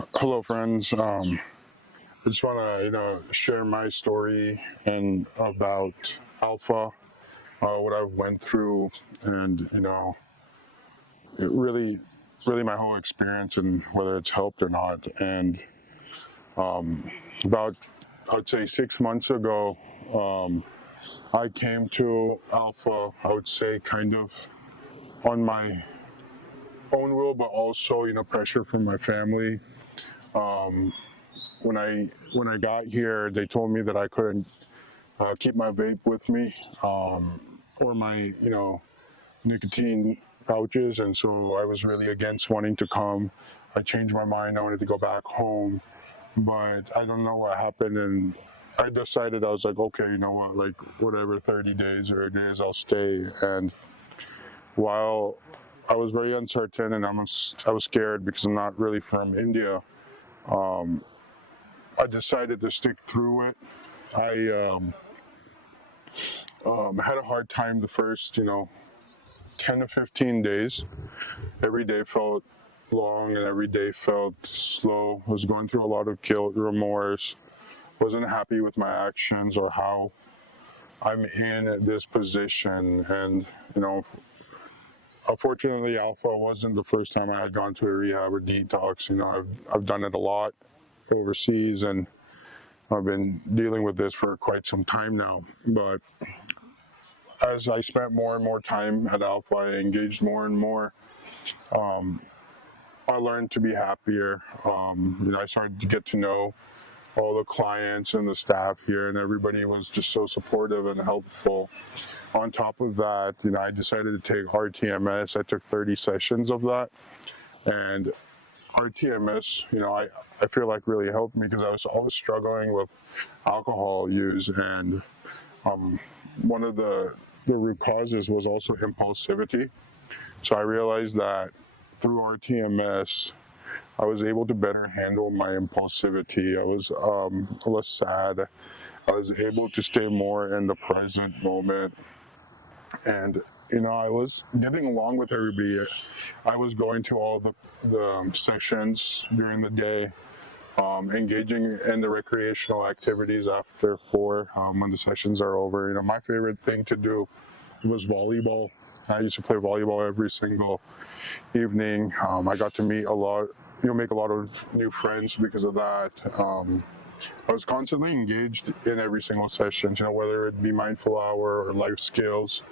Hello, friends. I just want to, share my story and about Alpha, what I've went through, and it really my whole experience and whether it's helped or not. And about, I'd say 6 months ago, I came to Alpha. I would say kind of on my own will, but also, pressure from my family. Um, when I got here, they told me that I couldn't keep my vape with me, or my nicotine pouches, and so I was really against wanting to come. I changed my mind. I wanted to go back home, but I don't know what happened, and I decided, I was like, okay, you know what, like whatever, 30 days or days, I'll stay. And while I was very uncertain and I was scared because I'm not really from India, um, I decided to stick through it. I had a hard time the first, 10 to 15 days. Every day felt long and every day felt slow. I was going through a lot of guilt, remorse, wasn't happy with my actions or how I'm in this position. And, unfortunately, Alpha wasn't the first time I had gone to a rehab or detox. I've done it a lot overseas, and I've been dealing with this for quite some time now. But as I spent more and more time at Alpha, I engaged more and more. Um, I learned to be happier. I started to get to know all the clients and the staff here, and everybody was just so supportive and helpful. On top of that, I decided to take RTMS. I took 30 sessions of that, and RTMS, I feel like really helped me because I was always struggling with alcohol use, and one of the root causes was also impulsivity. So I realized that through RTMS, I was able to better handle my impulsivity. I was less sad. I was able to stay more in the present moment. And, I was getting along with everybody. I was going to all the sessions during the day, engaging in the recreational activities after 4, when the sessions are over. My favorite thing to do was volleyball. I used to play volleyball every single evening. I got to meet a lot, make a lot of new friends because of that. I was constantly engaged in every single session, whether it be mindful hour or life skills,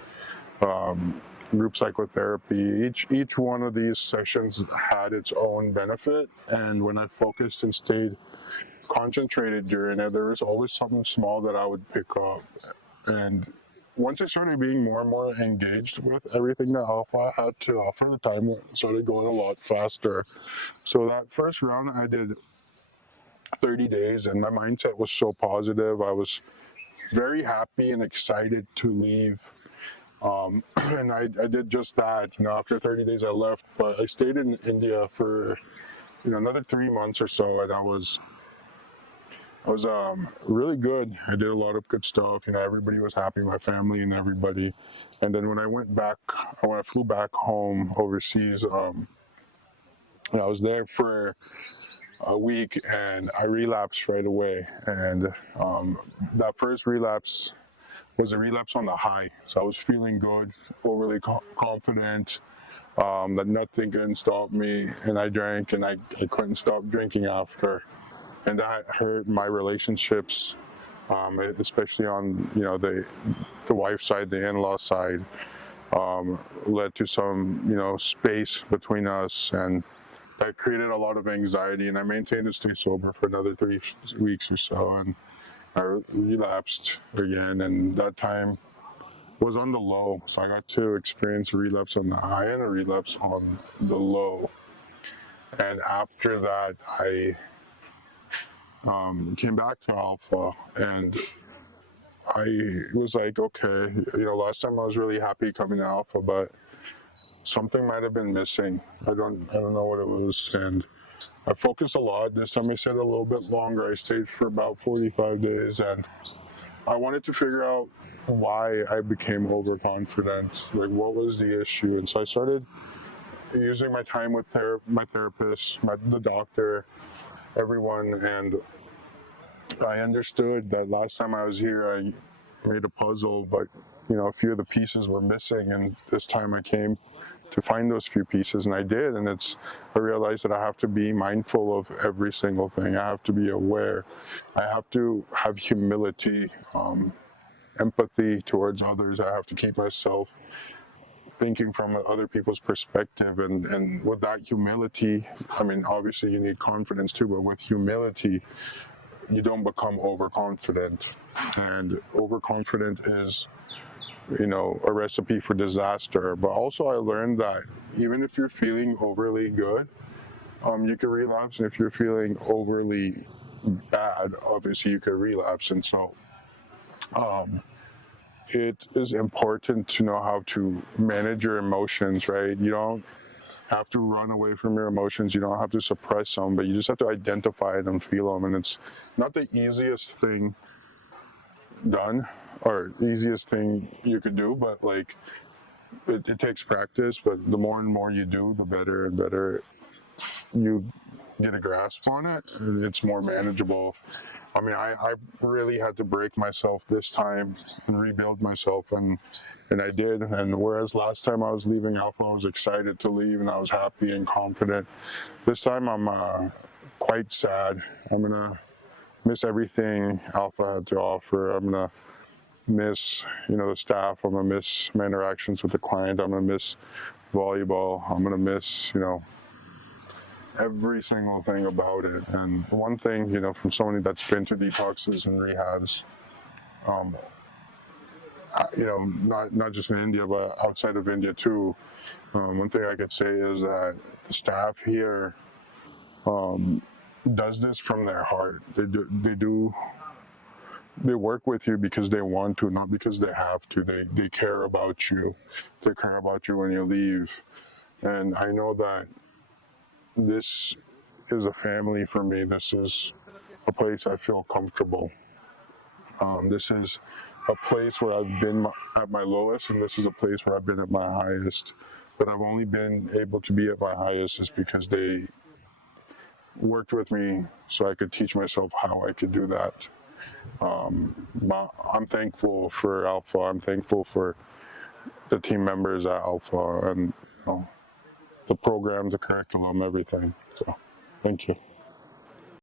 group psychotherapy. Each one of these sessions had its own benefit, and when I focused and stayed concentrated during it, there was always something small that I would pick up. And once I started being more and more engaged with everything that Alpha had to offer, the time started going a lot faster. So that first round I did 30 days, and my mindset was so positive. I was very happy and excited to leave. And I did just that. After 30 days I left, but I stayed in India for another 3 months or so, and I was really good. I did a lot of good stuff. Everybody was happy, my family and everybody. And then when I flew back home overseas, I was there for a week and I relapsed right away. And that first relapse was a relapse on the high. So I was feeling good, overly confident, that nothing can stop me. And I drank, and I couldn't stop drinking after. And that hurt my relationships, especially on the wife side, the in-law side. Led to some space between us, and that created a lot of anxiety. And I maintained to stay sober for another 3 weeks or so, and I relapsed again. And that time was on the low, so I got to experience a relapse on the high and a relapse on the low. And after that, I came back to Alpha, and I was like, okay, last time I was really happy coming to Alpha, but something might have been missing. I don't know what it was, and I focused a lot. This time I stayed a little bit longer. I stayed for about 45 days, and I wanted to figure out why I became overconfident, like what was the issue. And so I started using my time with my therapist, the doctor, everyone, and I understood that last time I was here, I made a puzzle, but a few of the pieces were missing, and this time I came to find those few pieces, and I did. And I realized that I have to be mindful of every single thing. I have to be aware. I have to have humility, empathy towards others. I have to keep myself thinking from other people's perspective, and with that humility, I mean, obviously you need confidence too, but with humility, you don't become overconfident. And overconfident is, a recipe for disaster. But also I learned that even if you're feeling overly good, you could relapse. And if you're feeling overly bad, obviously you could relapse. And so it is important to know how to manage your emotions, right? You don't have to run away from your emotions. You don't have to suppress them, but you just have to identify them, feel them. And it's not the easiest thing done or easiest thing you could do, but like it takes practice. But the more and more you do, the better and better you get a grasp on it, and it's more manageable. I mean, I really had to break myself this time and rebuild myself, and I did. And whereas last time I was leaving Alpha, I was excited to leave and I was happy and confident. This time I'm quite sad. I'm gonna miss everything Alpha had to offer. I'm gonna miss, the staff. I'm gonna miss my interactions with the client. I'm gonna miss volleyball. I'm gonna miss, every single thing about it. And one thing, from somebody that's been to detoxes and rehabs, not just in India, but outside of India too, one thing I could say is that the staff here does this from their heart. They work with you because they want to, not because they have to. They care about you. They care about you when you leave. And I know that this is a family for me. This is a place I feel comfortable. This is a place where I've been at my lowest, and this is a place where I've been at my highest. But I've only been able to be at my highest is because they worked with me so I could teach myself how I could do that. I'm thankful for Alpha. I'm thankful for the team members at Alpha and the program, the curriculum, everything. So, thank you.